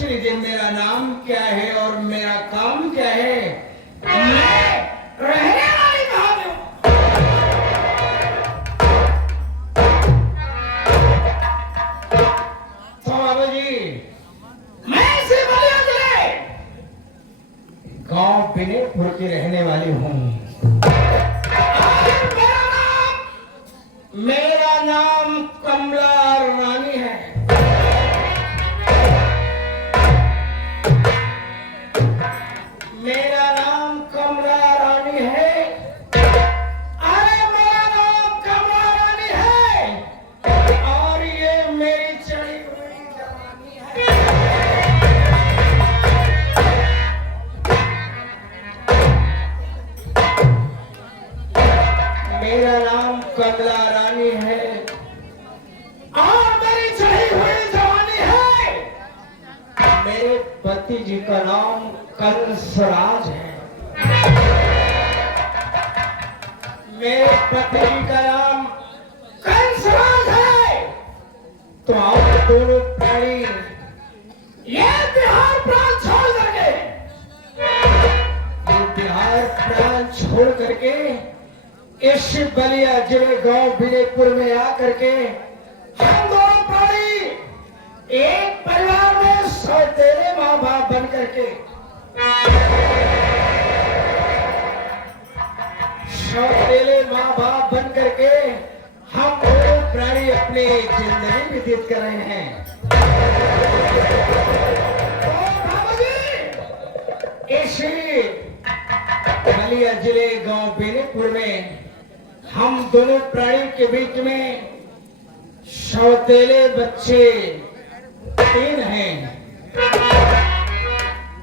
पूछ लीजिए मेरा नाम क्या है और मेरा काम क्या है। मैं रहने वाली कहाँ में हूँ? तो बाबू जी, मैं से बलिया जिले गांव बिनेपुर की रहने वाली हूँ। मेरा नाम कमला रानी है। मेरा नाम कमला रानी है। अरे मेरा नाम कमला रानी है और ये मेरी चढ़ी हुई जवानी है। मेरा नाम कमला रानी है और मेरी चढ़ी हुई जवानी है। मेरे पति जी का नाम कंसराज है। मेरे पति जी का नाम कंसराज है। तो आप दोनों प्राणी ये बिहार प्रांत छोड़ करके, ये बिहार प्रांत छोड़ करके इस बलिया जिले गांव बिनेपुर में आकर के हम दोनों प्राणी एक परिवार में सौतेले माँ बाप बन करके, सौतेले माँ बाप बन करके हम दोनों प्राणी अपनी जिंदगी व्यतीत कर रहे हैं। इसी बलिया जिले गांव बिनेपुर में हम दोनों प्राणी के बीच में सौतेले बच्चे 3 हैं।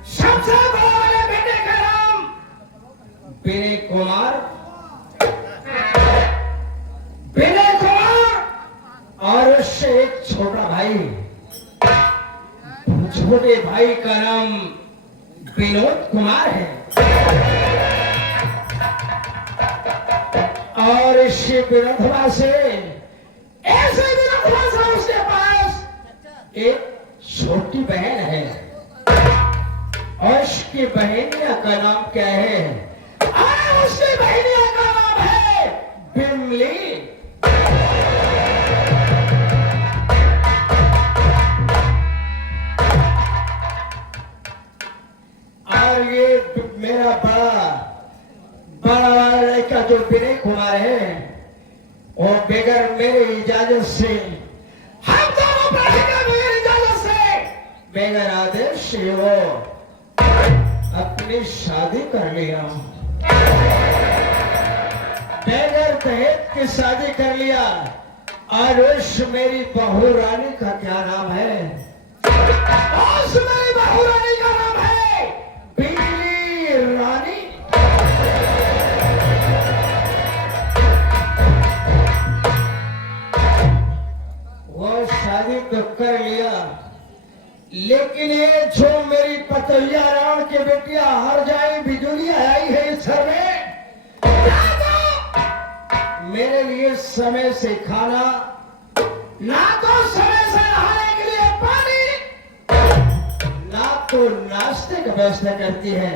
सबसे बड़े वाले बेटे का नाम विनय कुमार, विनय कुमार और उससे एक छोटा भाई, छोटे भाई का नाम विनोद कुमार है। और इस विनोदवा से, ऐसे विनोदवा से उसके पास एक छोटी बहन है और उसकी बहनिया का नाम क्या है? उसकी बहनिया का नाम है बिमली। और ये मेरा बड़ा वाला लड़का जो विनय कुमार है, वो बगैर मेरी इजाजत से, हम दोनों प्राणी का बगैर इजाजत से, बगैर आदेश से वो अपनी शादी कर लिया। बगैर दहेज की शादी कर लिया। और उस मेरी बहू रानी का क्या नाम है? उस मेरी बहू रानी का नाम है बिजली रानी। वो शादी तो कर लिया, लेकिन ये जो मेरी पतैया रावण के बेटिया हर जाए बिजुलिया आई है इस घर में, मेरे लिए समय से खाना, ना तो समय से नहाने के लिए पानी, ना तो नाश्ते की व्यवस्था करती है।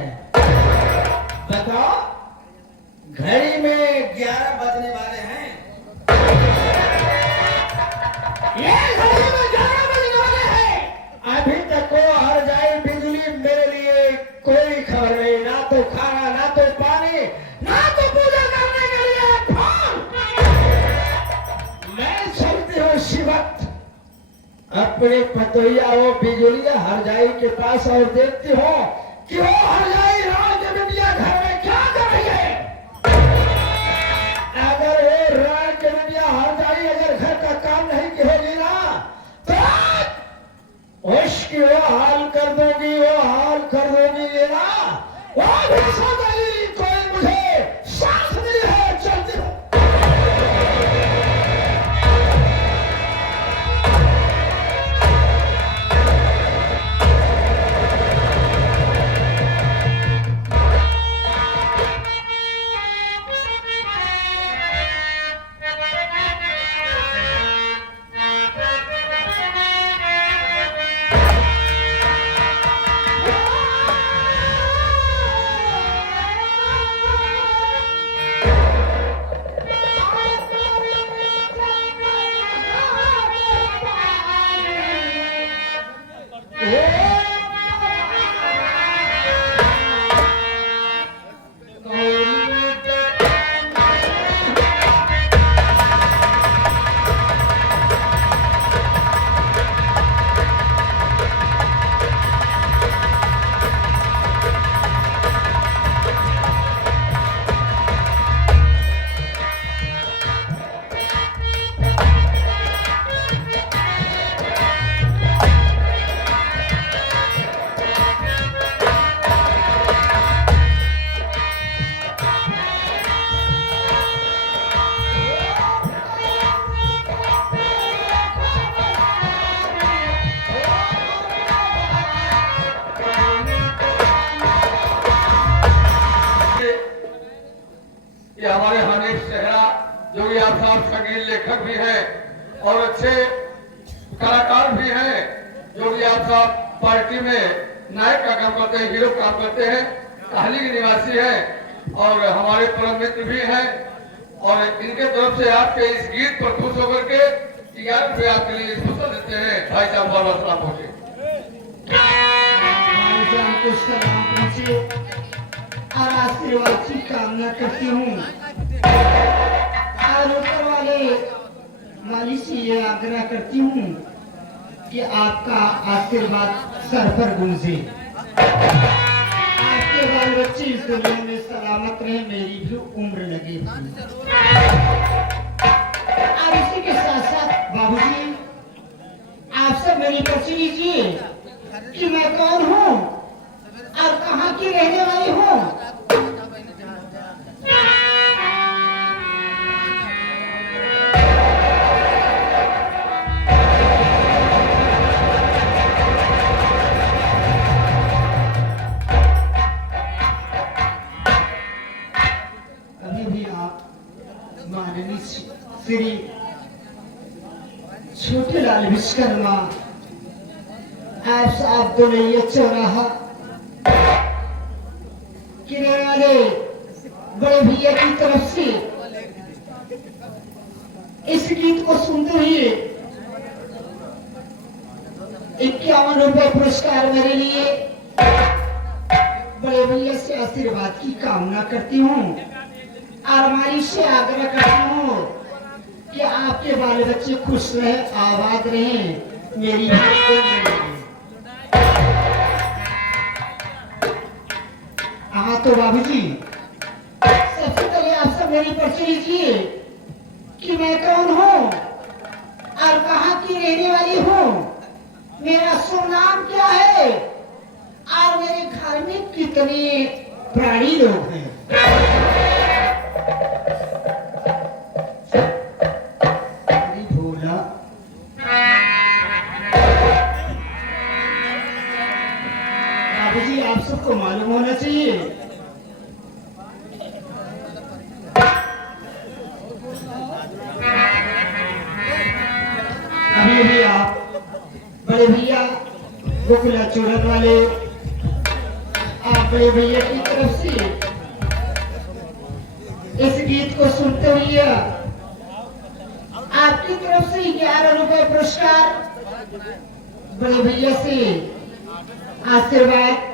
बताओ, घड़ी में 11 बजने वाले हैं। ये घड़ी में 11 बजने वाले हैं, अभी तक वो हर जाए बिजली मेरे लिए कोई खबर नहीं, ना तो खाना, ना तो पानी, ना तो पूजा करने के लिए फोन। मैं चलती हूँ इसी वक्त अपने पतोहिया वो बिजुलिया हरजाई के पास और देखती हूँ कि वो हरजाई राज बिटिया घर में क्या कर रही है। अगर वो राज बिटिया हरजाई अगर घर का काम नहीं की होगी ना, तो उसकी वो हाल कर दोगी, वो हाल कर दोगी ये ना, वो भी सोचेगी कोई मुझे सांस मिली है, चलती हूँ। लेखक भी हैं और अच्छे कलाकार भी हैं, जो कि आप सब पार्टी में नायक का काम करते हैं, हीरो काम करते हैं, कहानी के निवासी हैं और हमारे परम मित्र भी हैं। और इनके तरफ से आपके इस गीत पर खुश होकर के 11 रुपये आपके लिए स्पेशल देते हैं। भाई साहब बाबा सलाम पहुंचे, को सलाम पहुंचे और आशीर्वाद की कामना करती हूँ और ऊपर वाले माली से ये आग्रह करती हूँ कि आपका आशीर्वाद सर पर गूंजे, आपके बाल बच्चे इस दुनिया में सलामत रहे, मेरी भी उम्र लगे। और इसी के साथ साथ बाबूजी आप सब मेरी परिचय लीजिए कि मैं कौन हूँ और कहाँ की रहने वाली हूँ। अभी भी आप माननीय श्री छोटेलाल विश्वकर्मा आप दोनैया चौराहा किराने वाले बड़े भैया की तरफ से इस गीत को सुनते हुए 51 रुपए पुरस्कार मेरे लिए बड़े भैया से आशीर्वाद की कामना करती हूँ और मालिक से आग्रह करती हूँ कि आपके बाल बच्चे खुश रहे, आबाद रहें, मेरी हाँ। तो बाबूजी सबसे पहले आप सब मेरी परिचय लीजिए कि मैं कौन हूँ और कहाँ की रहने वाली हूँ, मेरा शुभ नाम क्या है और मेरे घर में कितने प्राणी लोग हैं। भोला बाबूजी आप सबको मालूम होना चाहिए अभी भी आप बड़े भैया गोकुला चूरन वाले आप बड़े भैया की तरफ से इस गीत को सुनते हुए आपकी तरफ से 11 रुपए पुरस्कार बड़े भैया से आशीर्वाद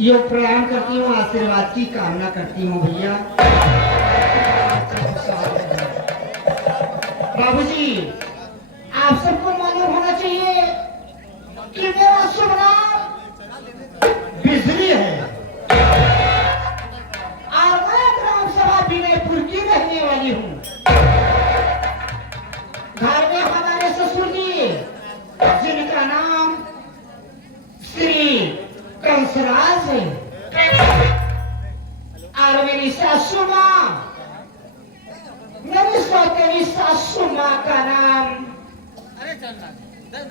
योग प्रणाम करती हूँ, आशीर्वाद की कामना करती हूँ भैया। बाबूजी आप सबको मालूम होना चाहिए कि मेरा शुभ नाम बिजली है और मैं ग्राम सभा विनयपुर की रहने वाली हूँ। घर में हमारे ससुर जी जिनका नाम श्री कंसराज है और मेरी सासू माँ, मेरी सौतेली सासू माँ का नाम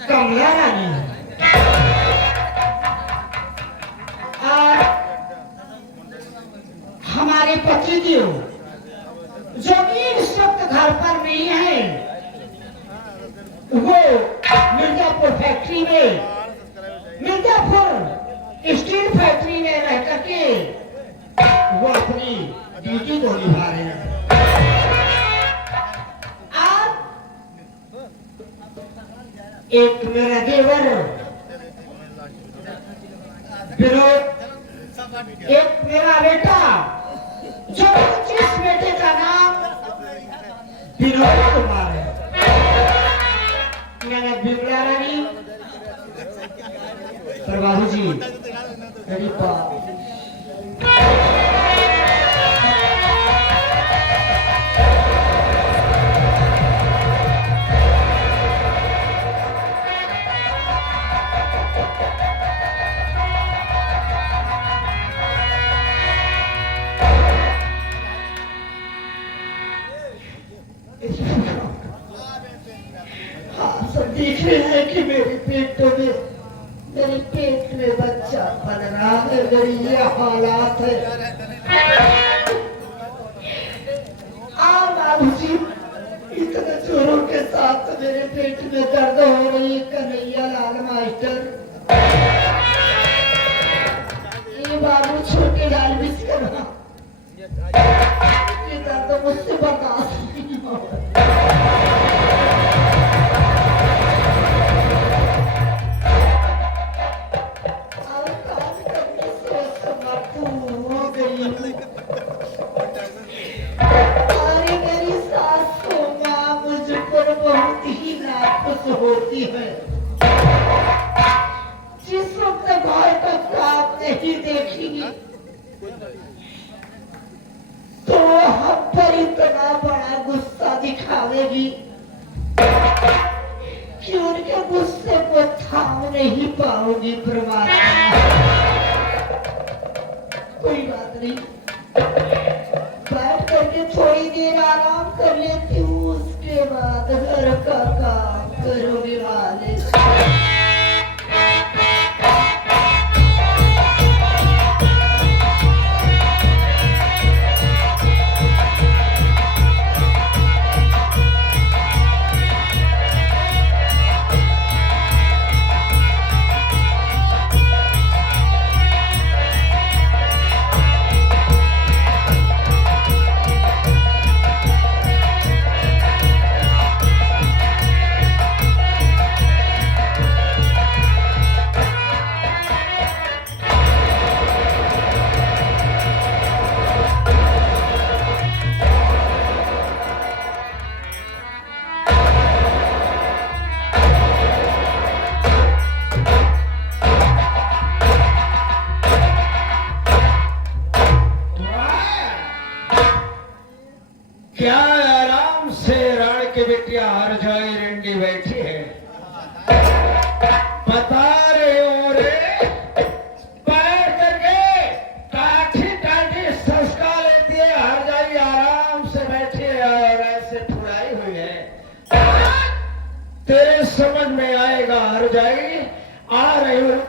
कमला रानी है और हमारे पति देव जो कि इस वक्त घर पर नहीं है, वो मिर्जापुर फैक्ट्री में, मिर्जापुर स्टील फैक्ट्री में रह करके वो अपनी ड्यूटी को निभा रहे हैं। और एक मेरा देवर विनोद, एक मेरा बेटा जो जिस बेटे का नाम विनोद कुमार है, मेरा बिमला रानी पर बाबूजी मेरी सब देख रहे हैं कि मेरे पेट में बच्चा पल रहा है, मेरी ये हालात है। और बाबूजी इतने जोरों पेट में दर्द हो रही है कन्हैया लाल मास्टर। ये बाबू छोटे लाल विश्वकर्मा, ये दर्द मुझसे बर्दाश्त नहीं हो रहा। और काम करने से असमर्थ हो गई हूँ। अरे मेरी सासू माँ मुझ पर बहुत ही नाखुश होती है। जिस वक्त घर का काम नहीं देखेगी तो हम पर इतना बड़ा गुस्सा दिखावेगी कि उनके गुस्से को थाम नहीं पाओगी परमात्मा। कोई बात नहीं, बैठ करके थोड़ी देर आराम कर लेती हूँ, उसके बाद घर का काम करोगे वाले। क्या आराम से रण के बेटिया हर जाए रंडी बैठी है। बता रहे हो रे, बैठ करके काठी काठी सस्का लेती है, हर जाई आराम से बैठी है और ऐसे फुलाई हुई है। तेरे समझ में आएगा हर जाई, आ रही हो।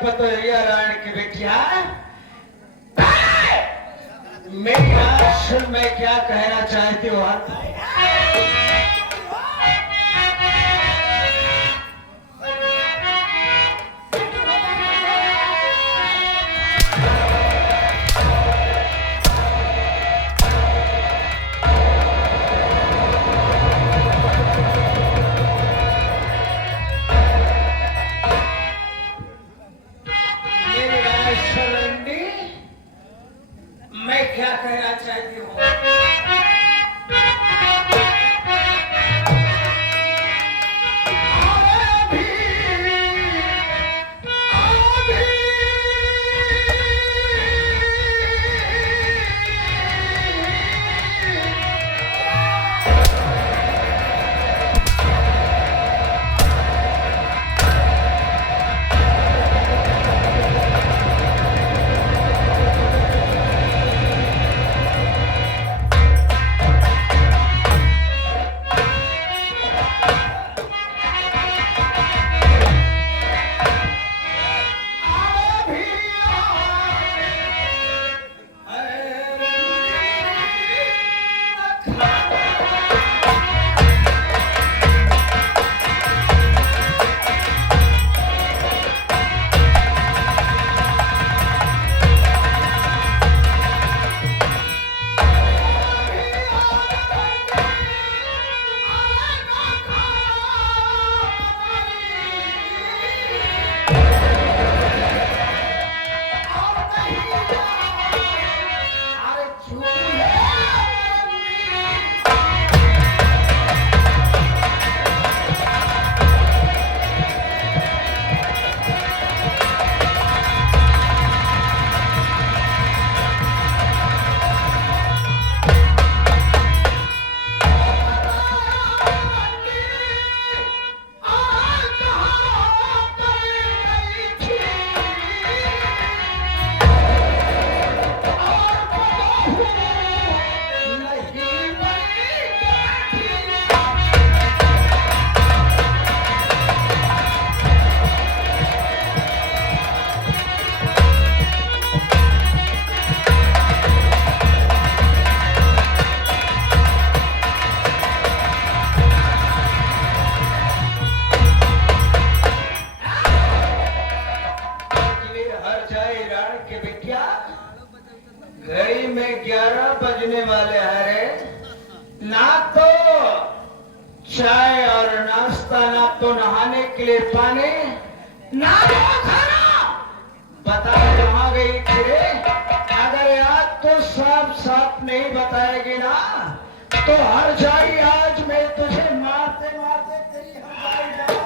पतरिया राण की बेटिया, मेरी बात सुन, मैं क्या कहना चाहती हूँ। मैं क्या कहना चाहती हूँ। 11 बजने वाले हैं रे। ना तो चाय और नाश्ता, ना तो नहाने के लिए पानी, ना तो खाना। बता कहाँ गई थी रे? अगर आज तो साफ साफ नहीं बताएगी ना तो हर जाई आज मैं तुझे मारते मारते तेरी हर जाई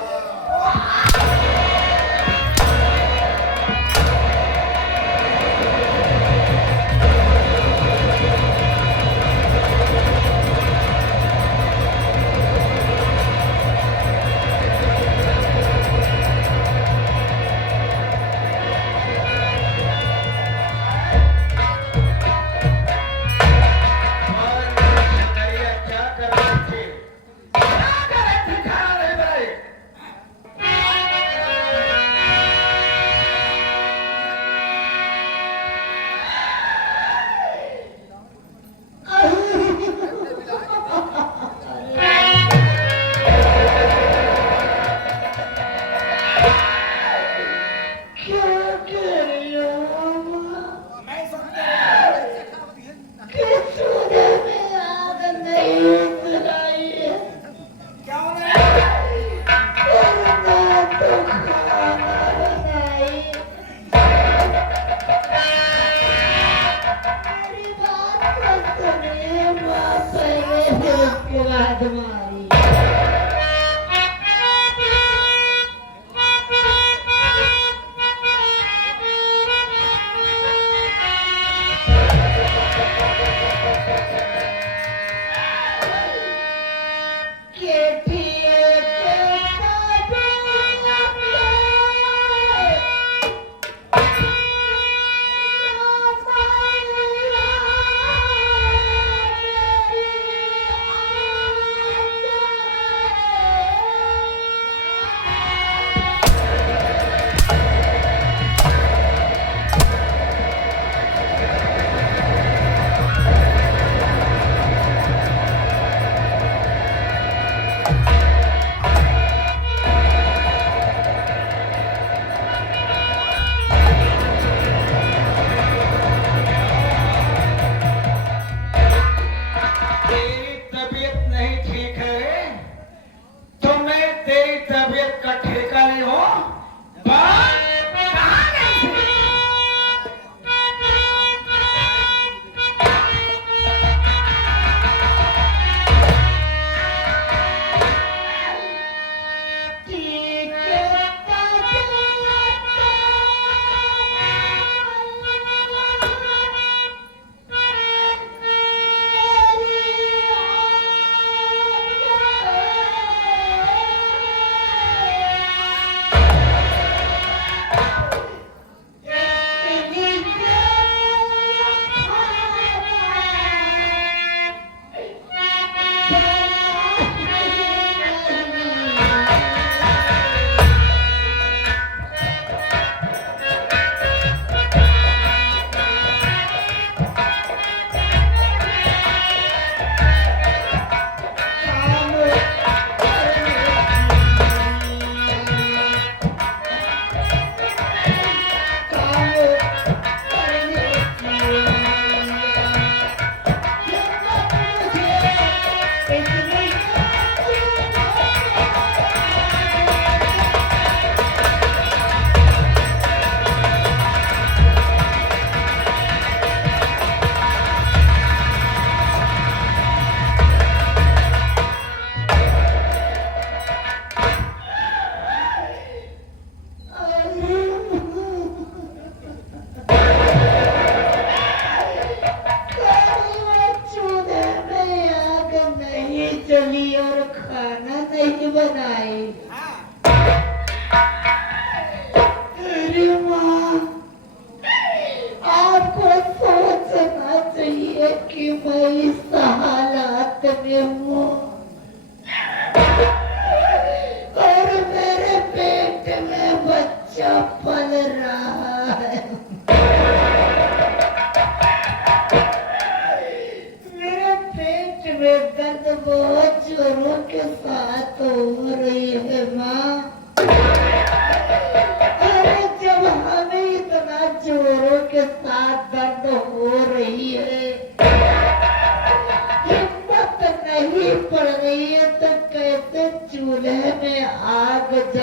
जोरों के साथ दर्द हो रही है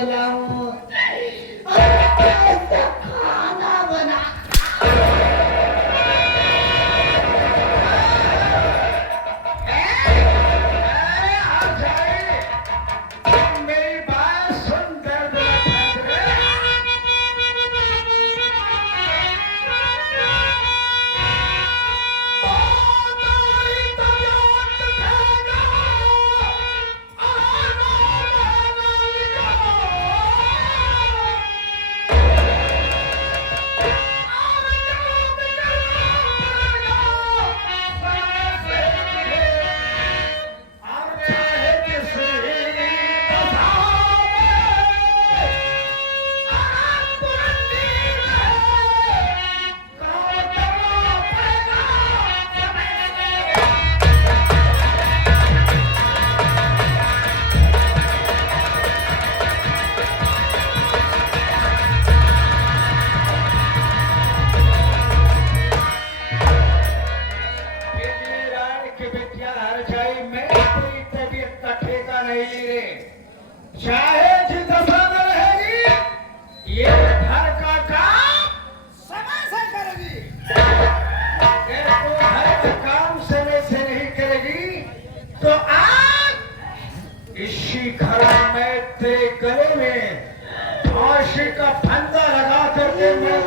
चलाऊं और कैसे खाना बना। अरे आ जाए, तुम मेरी बात सुन दर्द में फंस गए। चाहे जितना रहेगी, ये घर का काम समय से करेगी। अगर तू घर का काम समय से नहीं करेगी तो आज इसी घर में तेरे गले में फांसी का फंदा लगा करके मैं